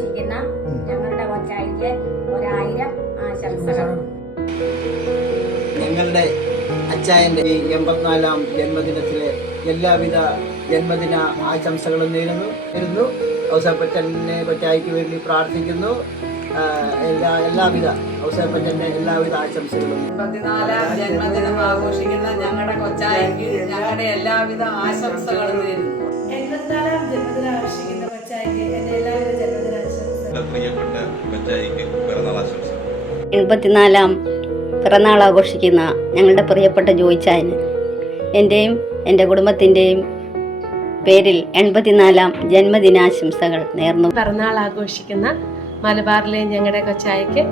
ആഘോഷിക്കുന്ന ഞങ്ങളുടെ കൊച്ചായിക്ക് 1000 ആശംസകൾ. ഞങ്ങളുടെ അച്ചായൻ്റെ ഈ 84ാം ജന്മദിനത്തിലെ എല്ലാവിധ ജന്മദിന ആശംസകളും നേരുന്നു. ഔസേപ്പച്ചനെ കൊച്ചായിക്ക് വേണ്ടി പ്രാർത്ഥിക്കുന്നു. എല്ലാവിധ ഔസേപ്പച്ചൻ്റെ എല്ലാവിധ ആശംസകളും. 84ാം ജന്മദിനം ആഘോഷിക്കുന്ന ഞങ്ങളുടെ കൊച്ചായിക്ക് ഞങ്ങളുടെ എല്ലാവിധ ആശംസകളും നേരുന്നു. 84ാം ജന്മദിനം ആഘോഷിക്കുന്ന കൊച്ചായിക്ക് എൻ്റെ എല്ലാവിധ ജന്മദിനാശംസകൾ. പ്രിയപ്പെട്ട കൊച്ചായിക്ക് പിറന്നാൾ ആശംസകൾ. 84ാം പിറന്നാൾ ആഘോഷിക്കുന്ന ഞങ്ങളുടെ പ്രിയപ്പെട്ട ജോയിച്ചായന് എൻ്റെയും എൻ്റെ കുടുംബത്തിൻ്റെയും പേരിൽ 84ാം ജന്മദിനാശംസകൾ നേർന്നു. പിറന്നാൾ ആഘോഷിക്കുന്ന മലബാറിലെ ഞങ്ങളുടെ കൊച്ചായിക്ക്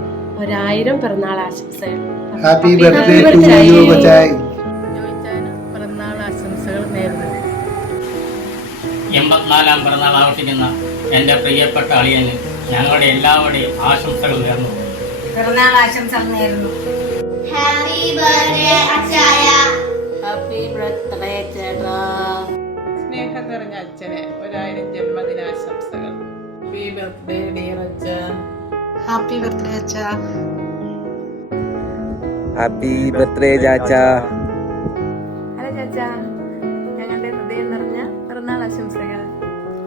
1000 പിറന്നാൾ ആശംസകൾ. ഹാപ്പി ബർത്ത്ഡേ ടു യു കൊച്ചായി. ജോയിച്ചായന് പിറന്നാൾ ആശംസകൾ നേരുന്നു. 84ാം പിറന്നാൾ ആഘോഷിക്കുന്ന എൻ്റെ പ്രിയപ്പെട്ട അളിയന് ഞങ്ങളുടെ എല്ലാവരുടെയും ആശംസകൾ നേർന്നു. പിറന്നാൾ ആശംസകൾ നേരുന്നു. ഹാപ്പി ബർത്ത്ഡേ അച്ചായ. ഹാപ്പി ബർത്ത്ഡേ ചേട്ടാ. സ്നേഹം നിറഞ്ഞ അച്ഛന് 1000 ജന്മദിനാശംസകൾ. ഹാപ്പി ബർത്ത്ഡേ ഡിയർ അച്ഛൻ. ഹാപ്പി ബർത്ത്ഡേ അച്ഛാ. ഹാപ്പി ബർത്ത്ഡേ ചാച്ചാ. ഹലോ ചാച്ചാ, ഞങ്ങളുടെ ഹൃദയം നിറഞ്ഞ പിറന്നാൾ ആശംസകൾ.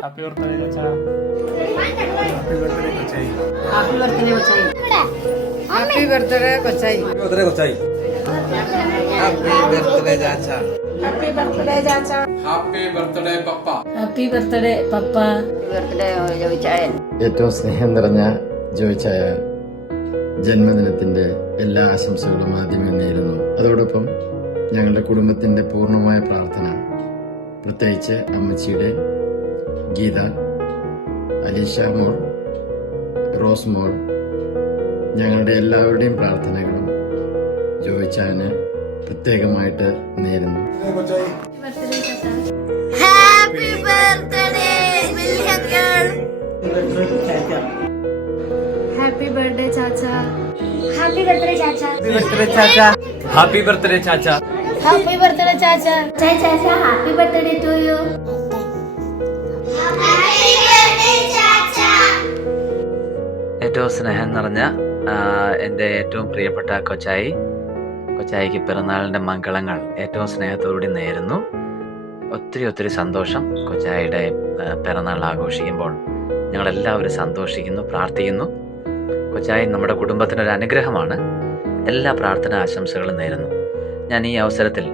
ഹാപ്പി ബർത്ത്ഡേ ചാച്ചാ. ഹാപ്പി ബർത്ത്ഡേ കൊച്ചായി. ഹാപ്പി ബർത്ത്ഡേ കൊച്ചായി. ഹാപ്പി ബർത്ത്ഡേ കൊച്ചായി. ഹാപ്പി ബർത്ത്ഡേ ചാച്ചാ. ഹാപ്പി ബർത്ത്ഡേ ചാച്ച. ഹാപ്പി ബർത്ത്ഡേ പപ്പ. ഹാപ്പി ബർത്ത്ഡേ പപ്പ. ബർത്ത്ഡേ ജോയിച്ചായൻ. ഏറ്റവും സ്നേഹം നിറഞ്ഞ ജോയിച്ചായ ജന്മദിനത്തിൻ്റെ എല്ലാ ആശംസകളും ആദ്യമേ നേരുന്നു. അതോടൊപ്പം ഞങ്ങളുടെ കുടുംബത്തിൻ്റെ പൂർണ്ണമായ പ്രാർത്ഥന, പ്രത്യേകിച്ച് അമ്മച്ചിയുടെ ഗീത, അലീഷ മോൾ, റോസ് മോൾ, ഞങ്ങളുടെ എല്ലാവരുടെയും പ്രാർത്ഥനകളും ജോയിച്ചായന് പ്രത്യേകമായിട്ട് നേരുന്നു. ഹാപ്പി ബർത്ത്ഡേ വില്യങ്ങൾ. ഹാപ്പി ബർത്ത്ഡേ ചാച്ചാ. ഹാപ്പി ബർത്ത്ഡേ ചാച്ച. ഹാപ്പി ബർത്ത്ഡേ ചാച്ചാ. ഹാപ്പി ബർത്ത്ഡേ ചാച്ച. ചാച്ച happy birthday to you. Happy birthday ചാച്ച. ഏറ്റവും സ്നേഹം നിറഞ്ഞ എൻ്റെ ഏറ്റവും പ്രിയപ്പെട്ട കൊച്ചായിക്ക് പിറന്നാളിൻ്റെ മംഗളങ്ങൾ ഏറ്റവും സ്നേഹത്തോടുകൂടി നേരുന്നു. ഒത്തിരി സന്തോഷം. കൊച്ചായിയുടെ പിറന്നാൾ ആഘോഷിക്കുമ്പോൾ ഞങ്ങളെല്ലാവരും സന്തോഷിക്കുന്നു, പ്രാർത്ഥിക്കുന്നു. കൊച്ചായി നമ്മുടെ കുടുംബത്തിനൊരു അനുഗ്രഹമാണ്. എല്ലാ പ്രാർത്ഥന ആശംസകളും നേരുന്നു. ഞാൻ ഈ അവസരത്തിൽ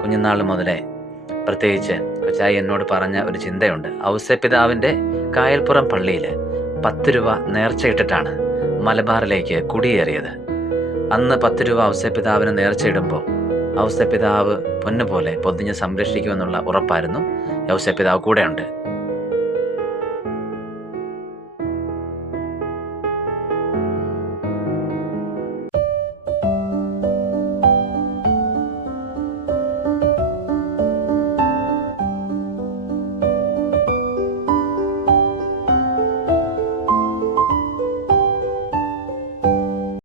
കുഞ്ഞുനാൾ മുതലേ പ്രത്യേകിച്ച് കൊച്ചായി എന്നോട് പറഞ്ഞ ഒരു ചിന്തയുണ്ട്. ഔസേപ്പിതാവിൻ്റെ കായൽപ്പുറം പള്ളിയിൽ 10 രൂപ നേർച്ചയിട്ടിട്ടാണ് മലബാറിലേക്ക് കുടിയേറിയത്. അന്ന് 10 രൂപ ഔസേപ്പിതാവിന് നേർച്ചയിടുമ്പോൾ ഔസേപ്പിതാവ് പൊന്നുപോലെ പൊതിഞ്ഞ് സംരക്ഷിക്കുമെന്നുള്ള ഉറപ്പായിരുന്നു. ഔസേപ്പിതാവ് കൂടെയുണ്ട്.